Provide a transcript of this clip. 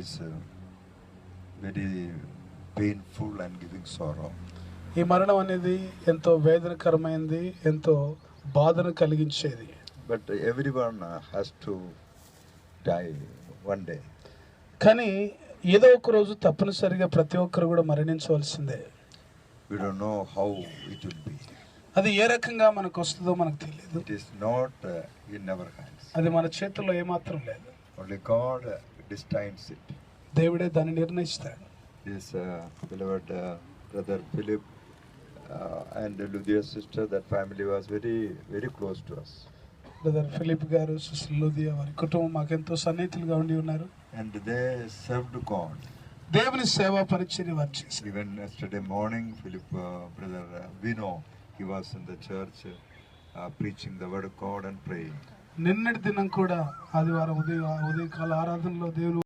is very painful and giving sorrow. ఈ మరణం అనేది ఎంతో వేదనకరమైనది, ఎంతో బాధను కలిగించేది. But everyone has to die one day. కానీ ఏదో ఒక రోజు తప్పనిసరిగా ప్రతి ఒక్కరు కూడా మరణించవలసిందే. We don't know how it will be. అది ఏ రకంగా మనకు వస్తుందో మనకు తెలియదు. It is not in our hands. అది మన చేతుల్లో ఏమాత్రం లేదు. Only God destines it. దేవుడే దాన్ని నిర్ణయిస్తాడు. His beloved brother Philip and Ludia's sister, that family was very, very close to us. Brother Philip garu, sister Lydia, వారి కుటుంబం మాకెంతో సన్నిహితులుగా ఉండి ఉన్నారు. And they served God. దేవుని సేవా పరిచర్య వారు చేశారు. Even yesterday morning, Philip, brother Vino, he was in the church preaching the word of God and praying. నిన్నటి దినం కూడా ఆదివారం ఉదయకాల ఆరాధనలో దేవుని